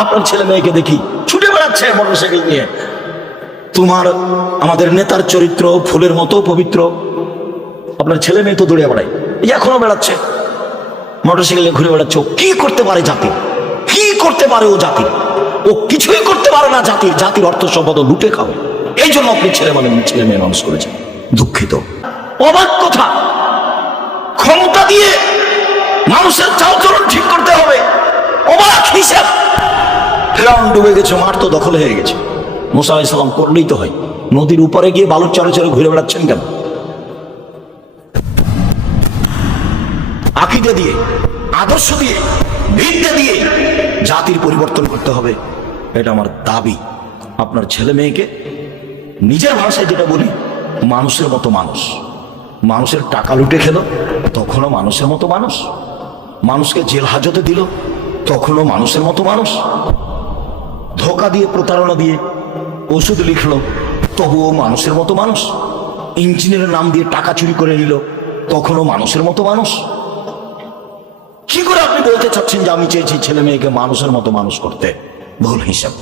আপনার ছেলে মেয়েকে দেখি ছুটে বেড়াচ্ছে মোটরসাইকেল নিয়ে। আমাদের নেতার চরিত্র ফুলের মতো পবিত্র, আপনার ছেলে মেয়ে তো দৌড়ে বেড়ায়, এখনো বেড়াচ্ছে মোটরসাইকেল নিয়ে ঘুরে বেড়াচ্ছে। ও কি করতে পারে জাতির? কি করতে পারে ও জাতির? ও কিছুই করতে পারে না জাতির। জাতির অর্থ সম্পদ লুটে খাবে। এই জন্য আপনি ছেলে মেয়ে মানুষ করেছেন। দুঃখিত, অবাক কথা। ক্ষমতা দিয়ে মানুষের চালচলন ঠিক করতে হবে, অবাক হিসাব। ফেরাউন ডুবে গেছে, মাঠ তো দখল হয়ে গেছে। মুসা আলাইহিস সালাম করলেই তো হয়। নদীর উপরে গিয়ে বালুর চরে চরে ঘুরে বেড়াচ্ছেন কেন? আকীদা দিয়ে, আদর্শ দিয়ে, বিদ্যা দিয়ে জাতির পরিবর্তন করতে হবে, এটা আমার দাবি। আপনার ছেলে মেয়েকে নিজের ভাষায় যেটা বলি, মানুষের মতো মানুষ। মানুষের টাকা লুটে খেল, তখনও মানুষের মতো মানুষ। মানুষকে জেল হাজতে দিল, তখনও মানুষের মতো মানুষ। ধোকা দিয়ে, প্রতারণা দিয়ে ওষুধ লিখলো, তবুও মানুষের মতো মানুষ। ইঞ্জিনিয়ারের নাম দিয়ে টাকা চুরি করে নিল, তখনও মানুষের মতো মানুষ। কি করে আপনি বলতে চাচ্ছেন যে আমি চেয়েছি ছেলে মেয়েকে মানুষের মতো মানুষ করতে? ভুল হিসাব।